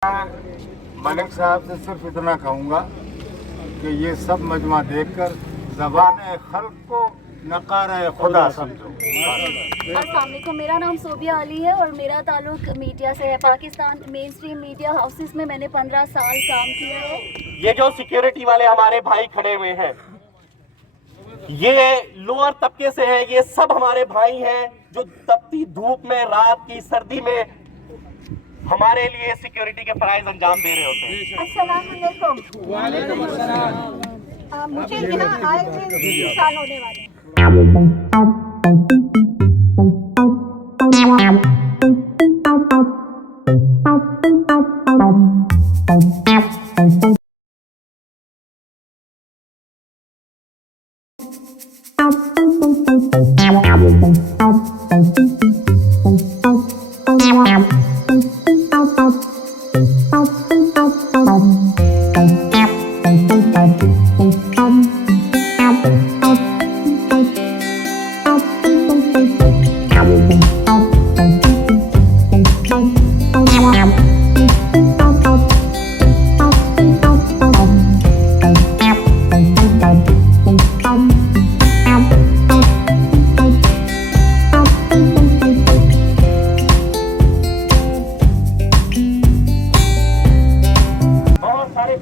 मलिक साहब से सिर्फ इतना कहूँगा कि ये सब मजमा देखकर ज़बान खल्क को नकार खुदा समझो। अस्सलाम वालेकुम, मेरा नाम सोबिया अली है और मेरा ताल्लुक मीडिया से है। Pakistan main stream media houses में मैंने 15 साल काम किया है। ये जो सिक्योरिटी वाले हमारे भाई खड़े हुए हैं, ये लोअर तबके से हैं, ये सब हमारे भाई हैं जो तपती धूप में, रात की सर्दी में हमारे लिए सिक्योरिटी के फराइज अंजाम दे रहे होते हैं। अस्सलाम वालेकुम। वालेकुम अस्सलाम। मुझे यहाँ आए हुए 20 साल होने वाले हैं।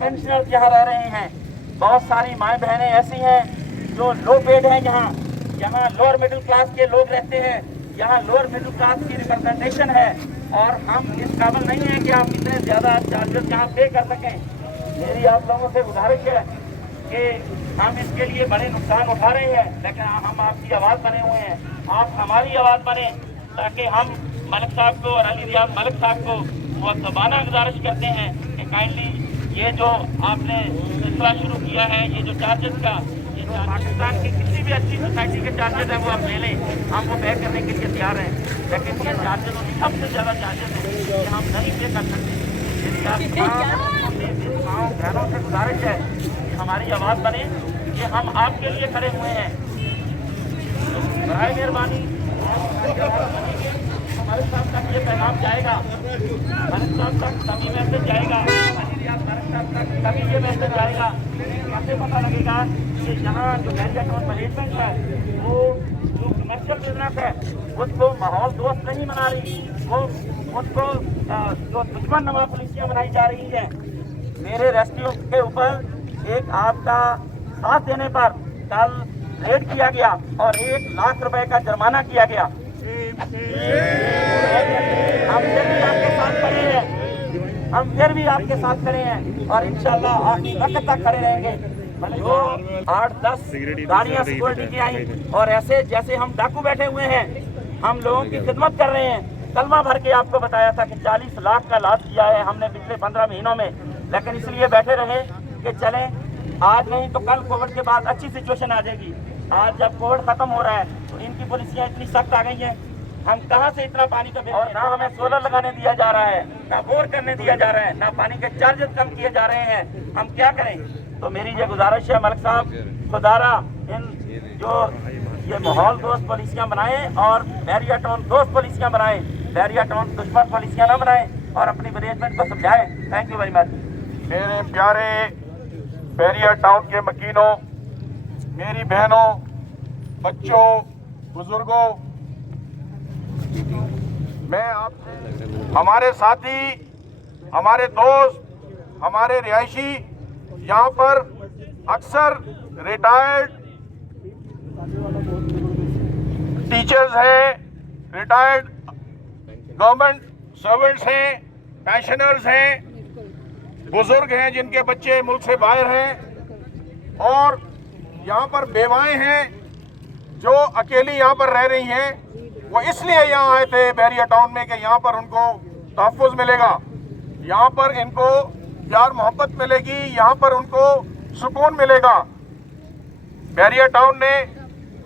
पेंशनर्स यहाँ रह रहे हैं, बहुत सारी माएँ बहनें ऐसी हैं जो लो पेड हैं। यहाँ लोअर मिडिल क्लास के लोग रहते हैं, यहाँ लोअर मिडिल क्लास की रिप्रेजेंटेशन है और हम इस काबिल नहीं हैं कि हम इतने ज़्यादा चार्जेस यहाँ पे कर सकें। मेरी आप लोगों से गुजारिश है कि हम इसके लिए बड़े नुकसान उठा रहे हैं, लेकिन हम आपकी आवाज़ बने हुए हैं, आप हमारी आवाज़ बने, ताकि हम मलिक साहब को और अली रियाज मलिक साहब को मुअद्दबाना गुजारिश करते हैं कि काइंडली ये जो आपने सिलसिला शुरू किया है, ये जो चार्जेस का, ये पाकिस्तान की किसी भी अच्छी सोसाइटी के चार्जेस हैं वो आप ले लें, हम वो पे करने के लिए तैयार हैं, लेकिन ये चार्जेस सबसे ज़्यादा चार्जेस हैं कि हम नहीं पे कर सकते। बहनों से गुजारिश है कि हमारी आवाज़ बने कि हम आपके लिए खड़े हुए हैं। बराए मेहरबानी हमारे साथ तक ये पैगाम जाएगा, हमारे साथ तक तभी मैसेज जाएगा, तभी ये मैसेज जाएगा। कैसे पता लगेगा कि यहाँ जो बैरियर टाउन मैनेजमेंट है वो जो कमर्शियल बिजनेस है उसको माहौल दोस्त नहीं बना रही, वो उसको जो दुश्मन नमा पुलिसियाँ बनाई जा रही है। मेरे रेस्क्यू के ऊपर एक आपका साथ देने पर कल रेड किया गया और 1 लाख रुपए का जुर्माना किया गया। हम फिर भी आपके साथ खड़े हैं, हम फिर भी आपके साथ खड़े हैं और इंशाल्लाह आखिरी वक्त तक खड़े रहेंगे। जो 8-10 गाड़ियाँ सिक्योरिटी की आई और ऐसे जैसे हम डाकू बैठे हुए हैं, हम लोगों की खिदमत कर रहे हैं। कलमा भर के आपको बताया था कि 40 लाख का लाभ किया है हमने पिछले 15 महीनों में, लेकिन इसलिए बैठे रहे कि चलें आज नहीं तो कल कोविड के बाद अच्छी सिचुएशन आ जाएगी। आज जब कोविड खत्म हो रहा है तो इनकी पुलिसियाँ इतनी सख्त आ गई हैं, हम कहाँ से इतना पानी का बिल, और ना हमें सोलर लगाने दिया जा रहा है, ना बोर करने दिया जा रहा है, ना पानी के चार्जेस कम किए जा रहे हैं। हम क्या करें? तो मेरी ये गुजारिश है मलिक साहब, खुदारा इन जो ये माहौल दोस्त पॉलिसियाँ बनाएं और बैरियर टाउन दोस्त पॉलिसियाँ बनाएं, बैरियर टाउन दुश्मन पॉलिसियाँ ना बनाएं और अपनी मैनेजमेंट को समझाएं। Thank you very much. मेरे प्यारे बैरियर टाउन के मकीनों, मेरी बहनों, बच्चों, बुजुर्गों, मैं आपसे, हमारे साथी, हमारे दोस्त, हमारे रिहायशी यहाँ पर अक्सर रिटायर्ड टीचर्स हैं, रिटायर्ड गवर्नमेंट सर्वेंट्स हैं, पेंशनर्स हैं, बुजुर्ग हैं जिनके बच्चे मुल्क से बाहर हैं और यहाँ पर बेवाएं हैं जो अकेली यहाँ पर रह रही हैं। वो इसलिए यहाँ आए थे बैरियर टाउन में कि यहाँ पर उनको तहफ़्फ़ुज़ मिलेगा, यहाँ पर इनको प्यार मोहब्बत मिलेगी, यहाँ पर उनको सुकून मिलेगा। बैरियर टाउन ने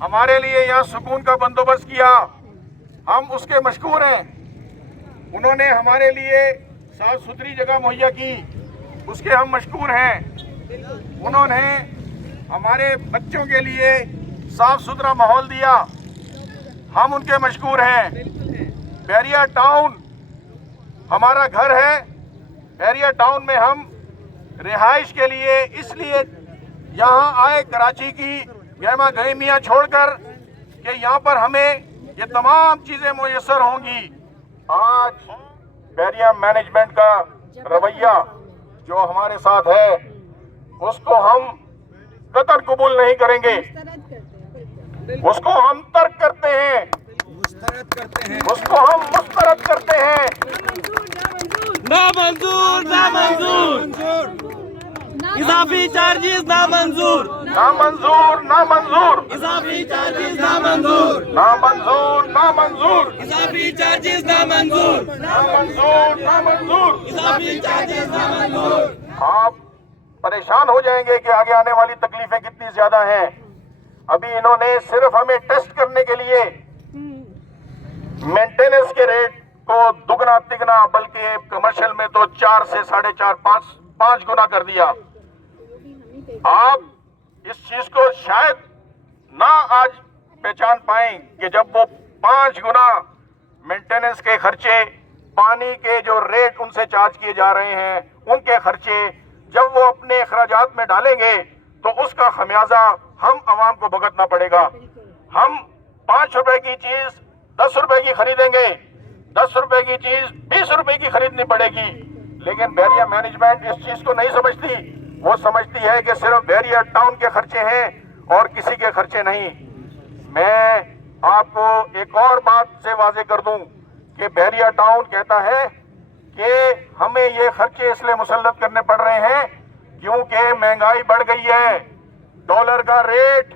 हमारे लिए यहाँ सुकून का बंदोबस्त किया, हम उसके मशकूर हैं। उन्होंने हमारे लिए साफ़ सुथरी जगह मुहैया की, उसके हम मशकूर हैं। उन्होंने हमारे बच्चों के लिए साफ़ सुथरा माहौल दिया, हम उनके मशकूर हैं। बैरियर टाउन हमारा घर है, बहरिया टाउन में हम रिहाइश के लिए इसलिए यहाँ आए, कराची की गहमा गहमियाँ छोड़कर, कि यहाँ पर हमें ये तमाम चीज़ें मुयस्सर होंगी। आज बहरिया मैनेजमेंट का रवैया जो हमारे साथ है उसको हम कतई कबूल नहीं करेंगे, उसको हम तर्क करते हैं, उसको हम मुस्तरद करते हैं। ना मंजूर, ना मंजूर, इजाफी चार्जेस ना मंजूर, ना मंजूर, ना मंजूर, इजाफी चार्जेस ना मंजूर, ना मंजूर, ना मंजूर, इजाफी चार्जेस ना मंजूर, ना मंजूर, ना मंजूर। इजाफी चार्जेस ना मंजूर। आप परेशान हो जाएंगे कि आगे आने वाली तकलीफें कितनी ज्यादा हैं। अभी इन्होंने सिर्फ हमें टेस्ट करने के लिए मेंटेनेंस के रेट को दुगना तिगना, बल्कि कमर्शियल में तो 4 से 4.5 5 गुना कर दिया। आप इस चीज को शायद ना आज पहचान पाएं कि जब वो 5 गुना मेंटेनेंस के खर्चे, पानी के जो रेट उनसे चार्ज किए जा रहे हैं उनके खर्चे जब वो अपने अखराजात में डालेंगे तो उसका खमियाजा हम आवाम को भुगतना पड़ेगा। हम 5 रुपए की चीज 10 रुपए की खरीदेंगे, 10 रुपए की चीज 20 रुपए की खरीदनी पड़ेगी। लेकिन बहरिया मैनेजमेंट इस चीज को नहीं समझती। वो समझती है कि सिर्फ बहरिया टाउन के खर्चे हैं और किसी के खर्चे नहीं। मैं आपको एक और बात से वाजे कर दूं कि बहरिया टाउन कहता है कि हमें ये खर्चे इसलिए मुसल्लत करने पड़ रहे हैं क्योंकि महंगाई बढ़ गई है, डॉलर का रेट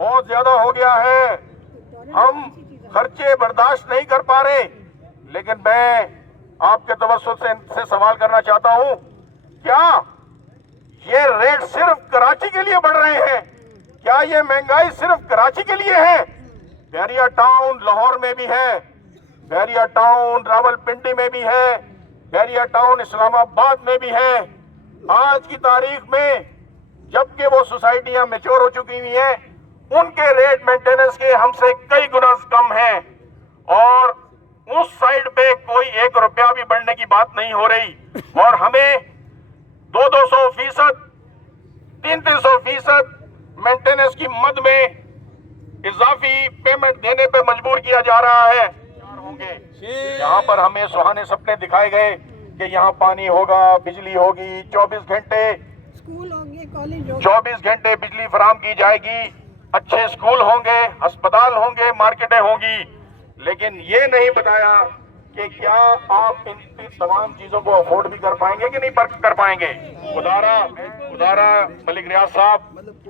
बहुत ज्यादा हो गया है, हम खर्चे बर्दाश्त नहीं कर पा रहे। लेकिन मैं आपके तवज्जुह से सवाल करना चाहता हूं, क्या ये रेट सिर्फ कराची के लिए बढ़ रहे हैं? क्या ये महंगाई सिर्फ कराची के लिए है? बहरिया टाउन लाहौर में भी है, बहरिया टाउन रावलपिंडी में भी है, बहरिया टाउन इस्लामाबाद में भी है। आज की तारीख में जबकि वो सोसाइटियां मैच्योर हो चुकी हुई हैं, उनके रेट मेंटेनेंस के हमसे कई गुना कम हैं और उस साइड पे कोई 1 रुपया भी बढ़ने की बात नहीं हो रही और हमें 200-200%, 300-300% मेंटेनेंस की मद में इजाफी पेमेंट देने पे मजबूर किया जा रहा है। होंगे यहाँ पर हमें सुहाने सपने दिखाए गए कि यहाँ पानी होगा, बिजली होगी, 24 घंटे स्कूल होंगे, कॉलेज होंगे, 24 घंटे बिजली फराम की जाएगी, अच्छे स्कूल होंगे, अस्पताल होंगे, मार्केटें होंगी। लेकिन ये नहीं बताया कि क्या आप इन तमाम चीजों को अफोर्ड भी कर पाएंगे कि नहीं कर पाएंगे। खुदारा मलिक रियाज साहब,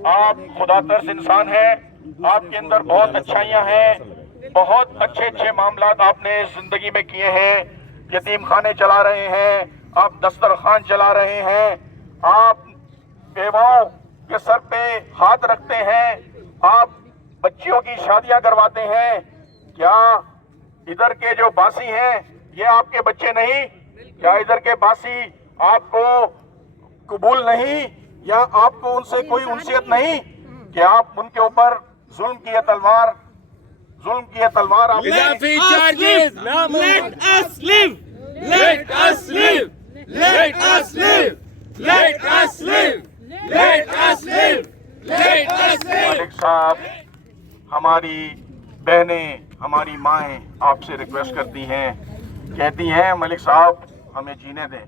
आप खुदातर्स इंसान हैं, आपके अंदर बहुत अच्छाइयां हैं, बहुत अच्छे मामलात आपने जिंदगी में किए हैं। यतीम खाने चला रहे हैं, आप दस्तरखान चला रहे हैं, आप बेवाओं के सर पे हाथ रखते हैं, आप बच्चियों की शादियां करवाते हैं। क्या इधर के जो बासी हैं ये आपके बच्चे नहीं? क्या इधर के बासी आपको कबूल नहीं या आपको उनसे कोई उनसियत नहीं कि आप उनके ऊपर जुल्म की ये तलवार आप Izafi charges, let us live, let us live, let us live, let us live, let us live, let us live. Malik साहब, हमारी बहनें, हमारी माएं आपसे रिक्वेस्ट करती हैं, कहती हैं मलिक साहब हमें जीने दें,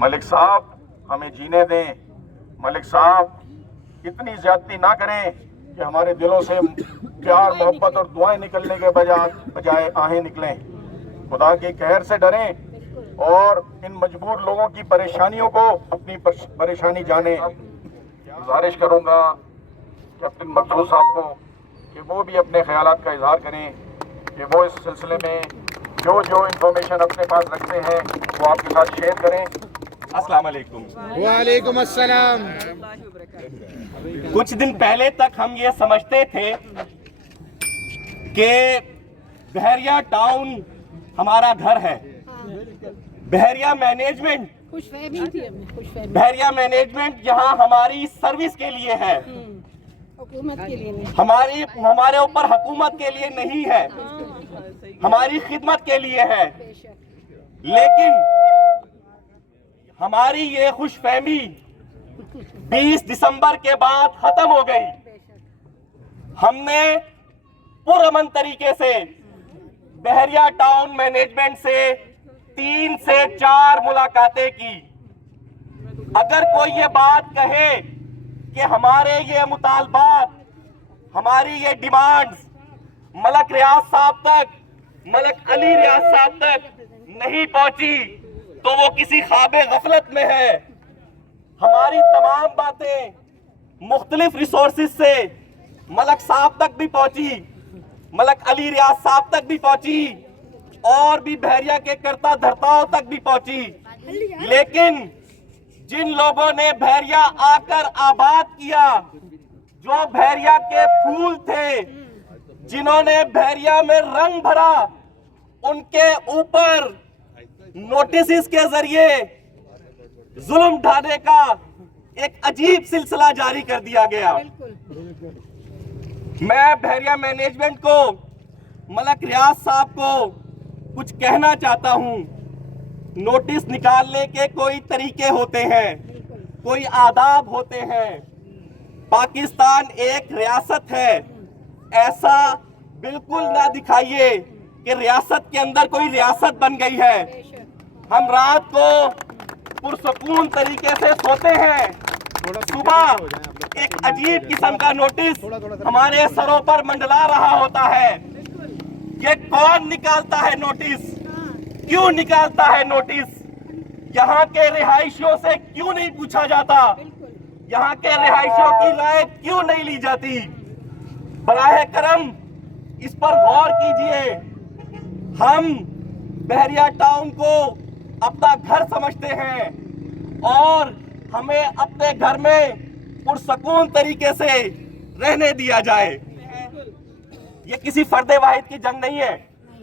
मलिक साहब हमें जीने दें, मलिक साहब इतनी ज्यादती ना करें कि हमारे दिलों से प्यार मोहब्बत और दुआएं निकलने के बजाय आहें निकलें। खुदा के कहर से डरें और इन मजबूर लोगों की परेशानियों को अपनी परेशानी जाने। गुजारिश करूंगा कैप्टन मकसूद साहब को कि वो भी अपने ख्यालात का इजहार करें कि वो इस सिलसिले में जो इंफॉर्मेशन अपने पास रखते हैं वो आपके साथ शेयर करें। अस्सलाम वालेकुम। वालेकुम अस्सलाम। कुछ दिन पहले तक हम ये समझते थे कि बहरिया टाउन हमारा घर है। बहरिया मैनेजमेंट खुशफहमी थी हमें, खुशफहमी बहरिया मैनेजमेंट यहाँ हमारी सर्विस के लिए है, हुकूमत के लिए नहीं। हमारे ऊपर हुकूमत के लिए नहीं है, हमारी खिदमत के लिए है। लेकिन ہماری یہ خوش فہمی 20 دسمبر کے بعد ختم ہو گئی. ہم نے پرامن طریقے سے بحریہ ٹاؤن مینجمنٹ سے 3 سے 4 ملاقاتیں کی. اگر کوئی یہ بات کہے کہ ہمارے یہ مطالبات، ہماری یہ ڈیمانڈز ملک ریاض صاحب تک، ملک علی ریاض صاحب تک نہیں پہنچی تو وہ کسی خواب غفلت میں ہے. ہماری تمام باتیں مختلف ریسورسز سے ملک صاحب تک بھی پہنچی، ملک علی ریاض صاحب تک بھی پہنچی، اور بھی بحریہ کے کرتا دھرتاؤں تک بھی پہنچی. لیکن جن لوگوں نے بحریہ آ کر آباد کیا، جو بحریہ کے پھول تھے، جنہوں نے بحریہ میں رنگ بھرا، ان کے اوپر نوٹسز کے ذریعے ظلم ڈھانے کا ایک عجیب سلسلہ جاری کر دیا گیا. میں بحریہ مینجمنٹ کو، ملک ریاض صاحب کو کچھ کہنا چاہتا ہوں. نوٹس نکالنے کے کوئی طریقے ہوتے ہیں، کوئی آداب ہوتے ہیں. پاکستان ایک ریاست ہے. ایسا بالکل نہ دکھائیے کہ ریاست کے اندر کوئی ریاست بن گئی ہے. ہم رات کو پرسکون طریقے سے سوتے ہیں، صبح ایک عجیب قسم کا نوٹس ہمارے سروں پر منڈلا رہا ہوتا ہے. یہ کون نکالتا ہے نوٹس؟ کیوں نکالتا ہے نوٹس؟ یہاں کے رہائشیوں سے کیوں نہیں پوچھا جاتا؟ یہاں کے رہائشیوں کی رائے کیوں نہیں لی جاتی؟ براہ کرم اس پر غور کیجئے. ہم بحریہ ٹاؤن کو اپنا گھر سمجھتے ہیں اور ہمیں اپنے گھر میں پرسکون طریقے سے رہنے دیا جائے. یہ کسی فرد واحد کی جنگ نہیں ہے،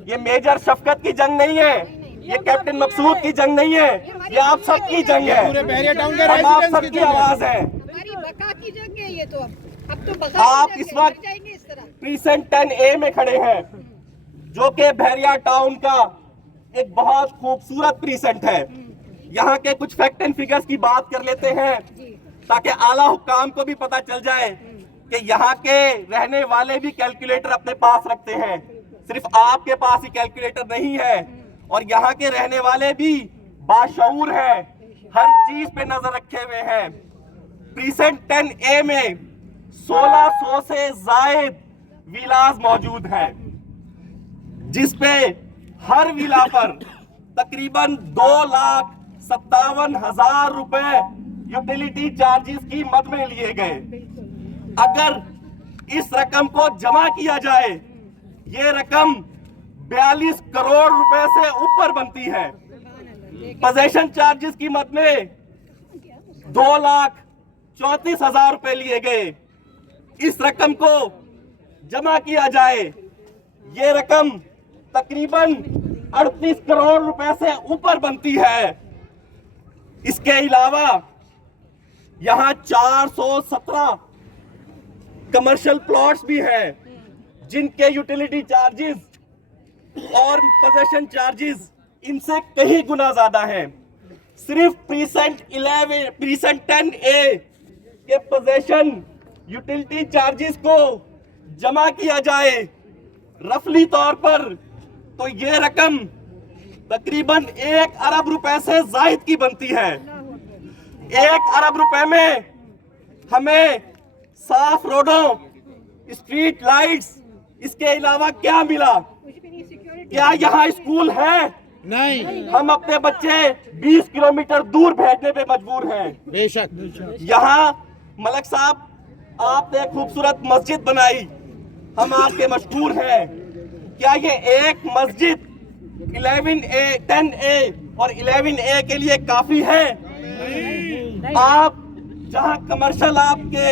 یہ میجر شفقت کی جنگ نہیں ہے، یہ کیپٹن مقصود کی جنگ نہیں ہے، یہ آپ سب کی جنگ ہے. ہم آپ سب کی آواز ہے. ہماری بقا کی جنگ ہے یہ تو. اب تو آپ اس وقت پریسنٹ 10A میں کھڑے ہیں، جو کہ بحریہ ٹاؤن کا ایک بہت خوبصورت پریسنٹ ہے. یہاں کے کچھ فیکٹ اینڈ فگرز کی بات کر لیتے ہیں تاکہ اعلیٰ حکام کو بھی پتہ چل جائے کہ یہاں کے رہنے والے بھی کیلکولیٹر اپنے پاس رکھتے ہیں. صرف آپ کے پاس ہی کیلکولیٹر نہیں ہے، اور یہاں کے رہنے والے بھی باشعور ہیں، ہر چیز پہ نظر رکھے ہوئے ہیں. پریسنٹ 10A میں 1600 سے زائد ویلاز موجود ہیں، جس پہ ہر ویلا پر تقریباً 2,57,000 روپے یوٹیلیٹی چارجز کی مد میں لیے گئے. اگر اس رقم کو جمع کیا جائے، یہ رقم 42 کروڑ روپے سے اوپر بنتی ہے. پوزیشن چارجز کی مد میں 2,34,000 روپے لیے گئے. اس رقم کو جمع کیا جائے، یہ رقم تقریباً 38 کروڑ روپے سے اوپر بنتی ہے. اس کے علاوہ یہاں 417 کمرشل پلاٹس بھی ہیں، جن کے یوٹیلیٹی چارجز اور پوزیشن چارجز ان سے کہیں گنا زیادہ ہیں. صرف پریسنٹ 10A کے پوزیشن یوٹیلیٹی چارجز کو جمع کیا جائے رفلی طور پر تو یہ رقم تقریباً 1 ارب روپے سے زائد کی بنتی ہے. 1 ارب روپے میں ہمیں صاف روڈوں، اسٹریٹ لائٹس، اس کے علاوہ کیا ملا؟ کیا یہاں اسکول ہے؟ نہیں. ہم اپنے بچے 20 کلومیٹر دور بھیجنے پہ مجبور ہیں. بے شک. یہاں ملک صاحب آپ نے خوبصورت مسجد بنائی، ہم آپ کے مشکور ہیں. کیا یہ ایک مسجد 10A اور 11A کے لیے کافی ہے؟ آپ جہاں کمرشل آپ کے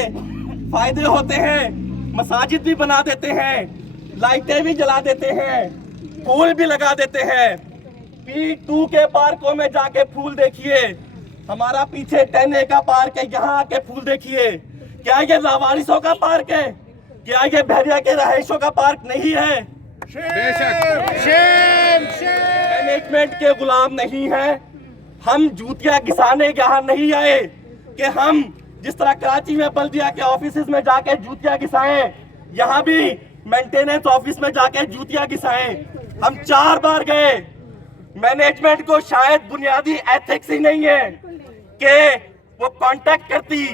فائدے ہوتے ہیں، مساجد بھی بنا دیتے ہیں، لائٹیں بھی جلا دیتے ہیں، پھول بھی لگا دیتے ہیں. P2 کے پارکوں میں جا کے پھول دیکھیے، ہمارا پیچھے 10A کا پارک ہے، یہاں آ کے پھول دیکھیے. کیا یہ لاوارثوں کا پارک ہے؟ کیا یہ بحریہ کے رہائشوں کا پارک نہیں ہے؟ مینجمنٹ کے غلام نہیں ہے، हम जूतियां घिसाने यहाँ नहीं आए कि हम जिस तरह कराची में बल्दिया के ऑफिस में जाके जूतियां घिसाएं, यहाँ भी मेंटेनेंस ऑफिस में जाके जूतियां घिसाएं। हम 4 बार गए। मैनेजमेंट को शायद बुनियादी एथिक्स ही नहीं है कि वो कांटेक्ट करती,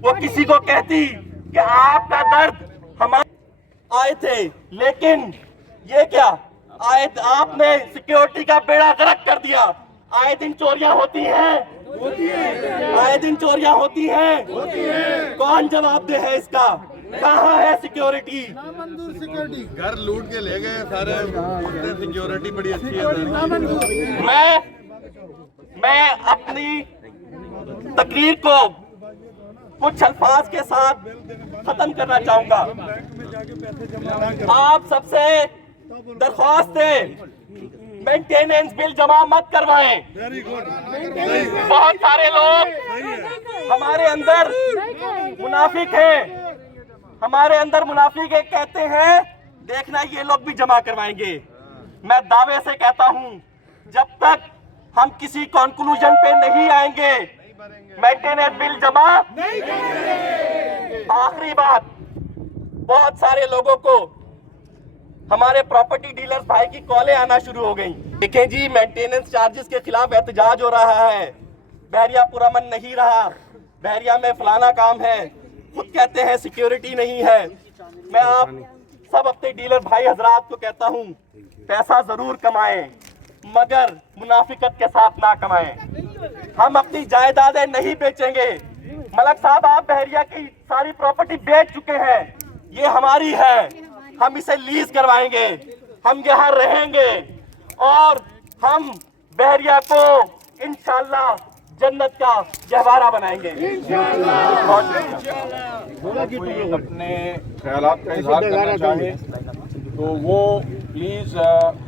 वो किसी को कहती कि आपका दर्द हमारे आए थे, लेकिन ये क्या आए, आपने सिक्योरिटी का बेड़ा गर्क कर दिया। आए दिन चोरियां होती हैं, आए दिन चोरियां होती हैं। कौन जवाबदेह है इसका? कहाँ है सिक्योरिटी? घर लूट के ले गए सारे, सिक्योरिटी बड़ी अच्छी है। मैं अपनी तकरीर को कुछ अल्फाज के साथ खत्म करना चाहूंगा। आप सबसे दरख्वास्त है, मेंटेनेंस बिल जमा मत करवाएं। बहुत सारे लोग हमारे अंदर मुनाफिक हैं, हमारे अंदर मुनाफिक है, कहते हैं देखना ये लोग भी जमा करवाएंगे। मैं दावे से कहता हूं, जब तक हम किसी कंक्लूजन पे नहीं आएंगे, मेंटेनेंस बिल जमा नहीं करेंगे। आखिरी बात, बहुत सारे लोगों को हमारे प्रॉपर्टी डीलर्स भाई की कॉलें आना शुरू हो गई। देखें जी, मेंटेनेंस चार्जेस के खिलाफ एहतजाज हो रहा है, बहरिया पुरअमन नहीं रहा, बहरिया में फलाना काम है, खुद कहते हैं सिक्योरिटी नहीं है। मैं आप सब अपने डीलर भाई हजरात को कहता हूं, पैसा जरूर कमाएं मगर मुनाफिकत के साथ ना कमाएं। हम अपनी जायदादें नहीं बेचेंगे। मलक साहब, आप बहरिया की सारी प्रॉपर्टी बेच चुके हैं, ये हमारी है, हम इसे लीज करवाएंगे, हम यहाँ रहेंगे और हम बहरिया को इंशाल्लाह जन्नत का गहवारा बनाएंगे। अपने ख्यालात का इजहार करना चाहे तो वो प्लीज़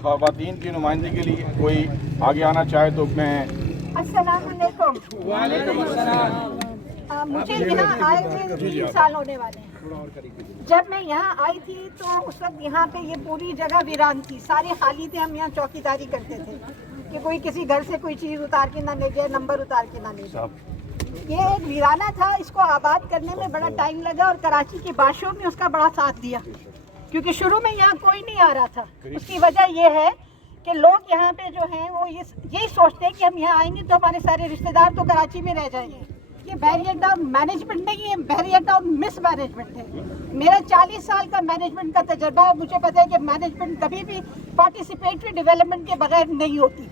ख़वातीन की नुमाइंदगी के लिए कोई आगे आना चाहे तो मैं। अस्सलाम वालेकुम। मुझे यहाँ आए हुए 3 साल होने वाले हैं। जब मैं यहाँ आई थी तो उस वक्त यहाँ पे ये पूरी जगह वीरान थी, सारे खाली थे। हम यहाँ चौकीदारी करते थे कि कोई किसी घर से कोई चीज़ उतार के ना ले जाए, नंबर उतार के ना ले जाए। ये एक वीराना था, इसको आबाद करने में बड़ा टाइम लगा और कराची की बादशाहों ने उसका बड़ा साथ दिया, क्योंकि शुरू में यहाँ कोई नहीं आ रहा था। उसकी वजह ये है कि लोग यहाँ पे जो हैं वो यही सोचते हैं कि हम यहाँ आएंगे तो हमारे सारे रिश्तेदार तो कराची में रह जाएंगे। ये बहरिया टाउन मैनेजमेंट नहीं है, बहरिया टाउन मिस मैनेजमेंट है। मेरा 40 साल का मैनेजमेंट का तजर्बा है, मुझे पता है कि मैनेजमेंट कभी भी पार्टिसिपेटरी डेवलपमेंट के बगैर नहीं होती।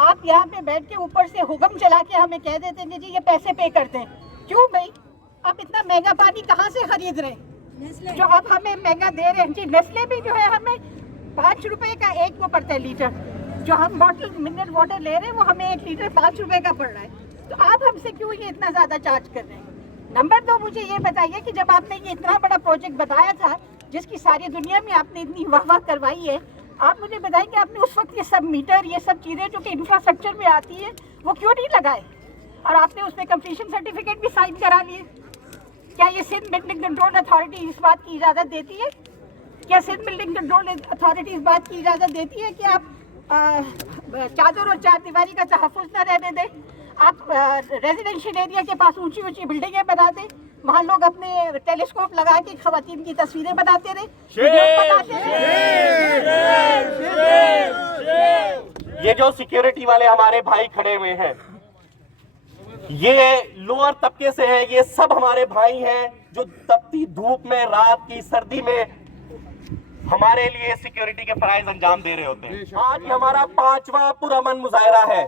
आप यहाँ पे बैठ के ऊपर से हुक्म चला के हमें कह देते हैं जी ये पैसे पे करते हैं। क्यों भाई, आप इतना महंगा पानी कहाँ से खरीद रहे हैं जो आप हमें महंगा दे रहे हैं? जी नेस्ले भी जो है हमें 5 रुपए का एक वो पड़ता है लीटर, जो हम बॉटल मिनरल वाटर ले रहे हैं वो हमें 1 लीटर 5 रुपए का पड़ रहा है। तो आप हमसे क्यों ये इतना ज़्यादा चार्ज कर रहे हैं? नंबर 2, मुझे ये बताइए कि जब आपने ये इतना बड़ा प्रोजेक्ट बताया था जिसकी सारी दुनिया में आपने इतनी वाह करवाई है, आप मुझे बताएं कि आपने उस वक्त ये सब मीटर, ये सब चीज़ें जो कि इंफ्रास्ट्रक्चर में आती है वो क्यों नहीं लगाए? और आपने उसमें कंप्लीशन सर्टिफिकेट भी साइन करा लिए। क्या ये सिंध बिल्डिंग कंट्रोल अथॉरिटी इस बात की इजाज़त देती है? क्या सिंध बिल्डिंग कंट्रोल अथॉरिटी इस बात की इजाज़त देती है कि आप चादर और चारदीवारी का तहफ़्फ़ुज़ न रहने दें? आप रेजिडेंशियल एरिया के पास ऊंची ऊंची बिल्डिंगें बना दें, वहाँ लोग अपने टेलीस्कोप लगा के खवातीन की तस्वीरें बनाते रहे, ये जो सिक्योरिटी वाले हमारे भाई खड़े हुए हैं, ये लोअर तबके से है, ये सब हमारे भाई हैं जो तपती धूप में, रात की सर्दी में हमारे लिए सिक्योरिटी के फराइज अंजाम दे रहे होते हैं। आज हमारा 5वां पुरअमन मुजाहिरा है।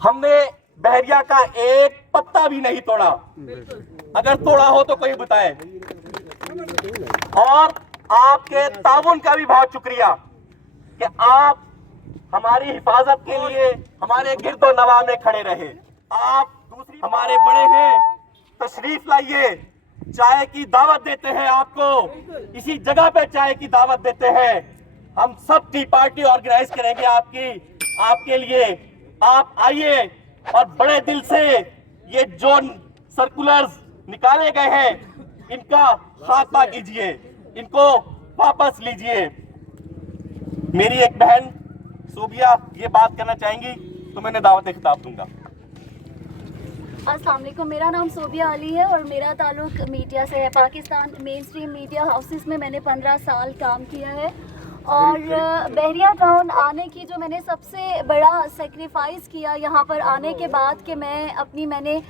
हमने बहरिया का एक पत्ता भी नहीं तोड़ा, अगर तोड़ा हो तो कोई बताए। और आपके ताउन का भी बहुत शुक्रिया कि आप हमारी हिफाजत के लिए हमारे गिरदो नवा में खड़े रहे। आप दूसरी हमारे बड़े हैं, तशरीफ लाइए, चाय की दावत देते हैं आपको, इसी जगह पे चाय की दावत देते हैं। हम सब टी पार्टी ऑर्गेनाइज करेंगे आपके लिए। आप आइए और बड़े दिल से ये जो सर्कुलर्स निकाले गए हैं इनका खात्मा कीजिए, इनको वापस लीजिए। मेरी एक बहन सूबिया ये बात करना चाहेंगी। तो मैंने दावत खिताब दूंगा। अस्सलाम वालेकुम, मेरा नाम सोबिया अली है और मेरा ताल्लुक मीडिया से है। Pakistan main stream media houses में मैंने 15 साल काम किया है और बहरिया टाउन आने की जो मैंने सबसे बड़ा सेक्रीफाइस किया यहाँ पर आने के बाद कि मैंने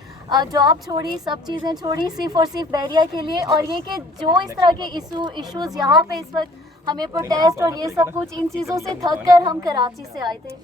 जॉब छोड़ी, सब चीज़ें छोड़ी सिर्फ़ और सिर्फ बहरिया के लिए, और ये कि जो इस तरह के इश्यूज़ यहाँ पे इस वक्त हमें प्रोटेस्ट और ये सब कुछ, इन चीज़ों से थक कर हम कराची से आए थे।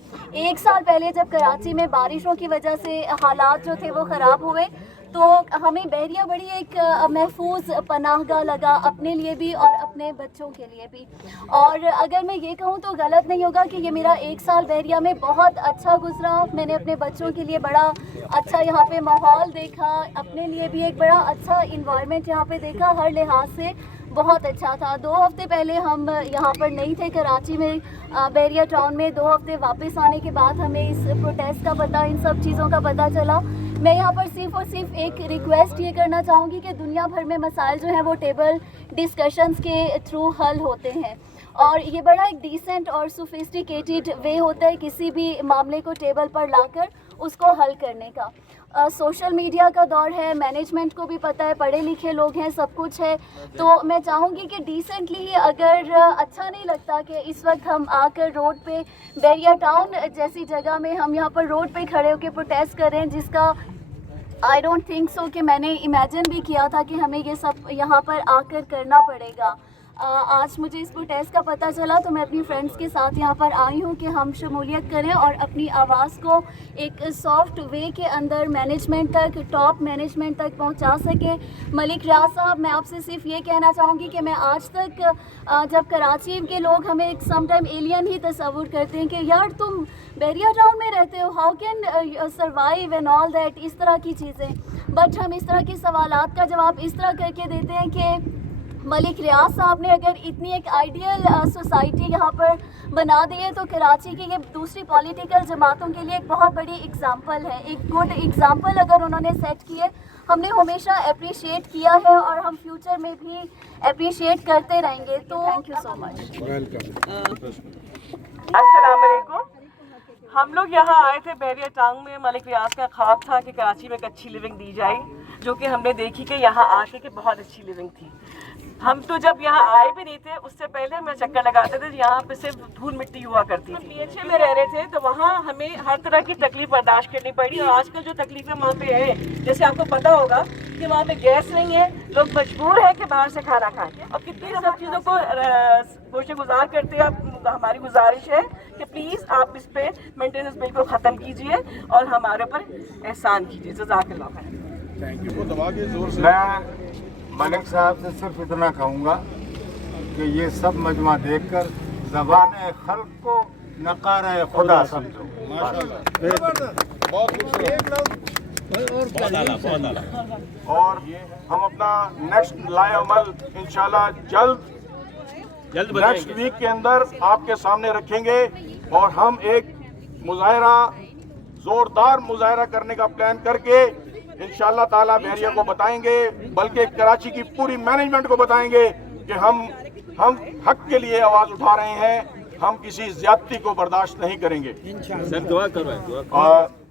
1 साल पहले जब कराची में बारिशों की वजह से हालात जो थे वो ख़राब हुए तो हमें बहरिया बड़ी एक महफूज पनाहगाह लगा, अपने लिए भी और अपने बच्चों के लिए भी। और अगर मैं ये कहूँ तो गलत नहीं होगा कि ये मेरा 1 साल बहरिया में बहुत अच्छा गुजरा। मैंने अपने बच्चों के लिए बड़ा अच्छा यहाँ पे माहौल देखा, अपने लिए भी एक बड़ा अच्छा इन्वायरमेंट यहाँ पे देखा, हर लिहाज से बहुत अच्छा था। 2 हफ्ते पहले हम यहाँ पर नहीं थे कराची में, बहरिया टाउन में। 2 हफ्ते वापस आने के बाद हमें इस प्रोटेस्ट का पता, इन सब चीज़ों का पता चला। मैं यहाँ पर सिर्फ़ और सिर्फ एक रिक्वेस्ट ये करना चाहूँगी कि दुनिया भर में मसाइल जो हैं वो टेबल डिस्कशंस के थ्रू हल होते हैं और ये बड़ा एक डिसेंट और सोफिस्टिकेटेड वे होता है किसी भी मामले को टेबल पर लाकर उसको हल करने का। सोशल मीडिया का दौर है, मैनेजमेंट को भी पता है, पढ़े लिखे लोग हैं, सब कुछ है, तो मैं चाहूँगी कि डिसेंटली ही, अगर अच्छा नहीं लगता कि इस वक्त हम आकर रोड पे बहरिया टाउन जैसी जगह में हम यहाँ पर रोड पे खड़े होकर प्रोटेस्ट कर रहे हैं, जिसका आई डोंट थिंक सो कि मैंने इमेजिन भी किया था कि हमें ये सब यहाँ पर आकर करना पड़ेगा। आज मुझे इस प्रोटेस्ट का पता चला तो मैं अपनी फ्रेंड्स के साथ यहाँ पर आई हूँ कि हम शमूलियत करें और अपनी आवाज़ को एक सॉफ्ट वे के अंदर मैनेजमेंट तक, टॉप मैनेजमेंट तक पहुँचा सकें। मलिक रियाज साहब, मैं आपसे सिर्फ ये कहना चाहूँगी कि मैं आज तक जब कराची के लोग हमें एक समटाइम एलियन ही तस्वुर करते हैं कि यार तुम बहरिया टाउन में रहते हो, how can survive and all that, इस तरह की चीज़ें। बट हम इस तरह के सवालात का जवाब इस तरह करके देते हैं कि मलिक रियाज साहब ने अगर इतनी एक आइडियल सोसाइटी यहाँ पर बना दी है तो कराची की ये दूसरी पॉलिटिकल जमातों के लिए एक बहुत बड़ी एग्जांपल है, एक गुड एग्जांपल अगर उन्होंने सेट की है। हमने हमेशा अप्रिशिएट किया है और हम फ्यूचर में भी अप्रिशिएट करते रहेंगे। तो थैंक यू सो मच। अस्सलाम वालेकुम। हम लोग यहाँ आए थे बहरिया टाउन में। मलिक रियाज का ख्वाब था कि कराची में एक अच्छी लिविंग दी जाए, जो कि हमने देखी कि यहाँ आके कि बहुत अच्छी लिविंग थी। हम तो जब यहाँ आए भी नहीं थे, उससे पहले हम चक्कर लगाते थे, यहाँ पे सिर्फ धूल मिट्टी हुआ करती थी। पीएचए में रह रहे थे तो वहाँ हमें हर तरह की तकलीफ बर्दाश्त करनी पड़ी और आजकल जो तकलीफें वहाँ पे है, जैसे आपको पता होगा कि वहाँ पे गैस नहीं है, लोग मजबूर है कि बाहर से खाना खाएं और कितनी सब चीज़ों को गोशे गुजार करते हैं। हमारी गुजारिश है कि प्लीज़ आप इस पे मेंटेनेंस बिल को ख़त्म कीजिए और हमारे ऊपर एहसान कीजिए। जज़ाकल्लाह खैर। Thank you. मैं मलिक साहब से सिर्फ इतना कहूँगा कि ये सब मजमा देखकर ज़बान खल्क को नकारा खुदा समझो। बहुत और हम अपना नेक्स्ट लाए अमल इंशाल्लाह जल्द नेक्स्ट वीक के अंदर आपके सामने रखेंगे और हम एक मुजाहरा, जोरदार मुजाहरा करने का प्लान करके इंशाअल्लाह ताला बहरिया को बताएंगे, बल्कि कराची की पूरी मैनेजमेंट को बताएंगे कि हम हक के लिए आवाज उठा रहे हैं, हम किसी ज्यादती को बर्दाश्त नहीं करेंगे।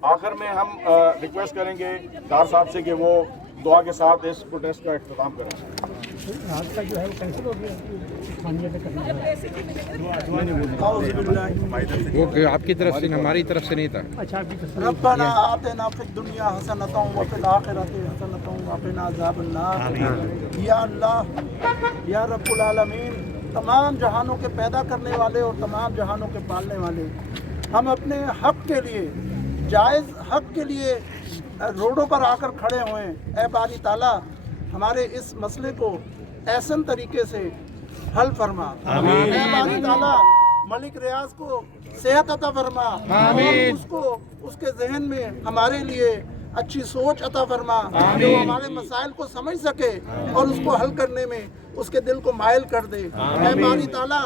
आखिर में हम रिक्वेस्ट करेंगे दार साहब से कि वो दुआ के साथ इस प्रोटेस्ट का इख्तिताम करें। वो आपकी तरफ से, हमारी तरफ से नहीं था। रब्बना आतिना फिद दुनिया हसनतन व फिल आखिरति हसनतन व क़िना अज़ाबन्नार। या अल्लाह या रब्बुल आलमीन, तमाम जहानों के पैदा करने वाले और तमाम जहानों के पालने वाले, हम अपने हक के लिए, जायज़ हक के लिए रोडों पर आकर खड़े हुए हैं। ऐ बारी ताला, हमारे इस मसले को ऐसन तरीके से हल फरमा। ऐ बारी ताला, मलिक रियाज को सेहत अता फरमा और उसको, उसके जहन में हमारे लिए अच्छी सोच अता फरमा, जो हमारे मसाइल को समझ सके और उसको हल करने में उसके दिल को मायल कर दे। ऐ बारी ताला,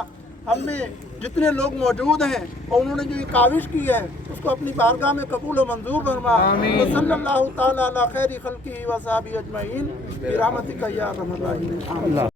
हम में जितने लोग मौजूद हैं और उन्होंने जो ये काविश की है उसको अपनी बारगाह में कबूल व मंजूर फरमा। सल्लल्लाहु ताला अला खैरी खल्की व सहाबी अजमईन बिरहमतिका या अरहमर राहिमीन।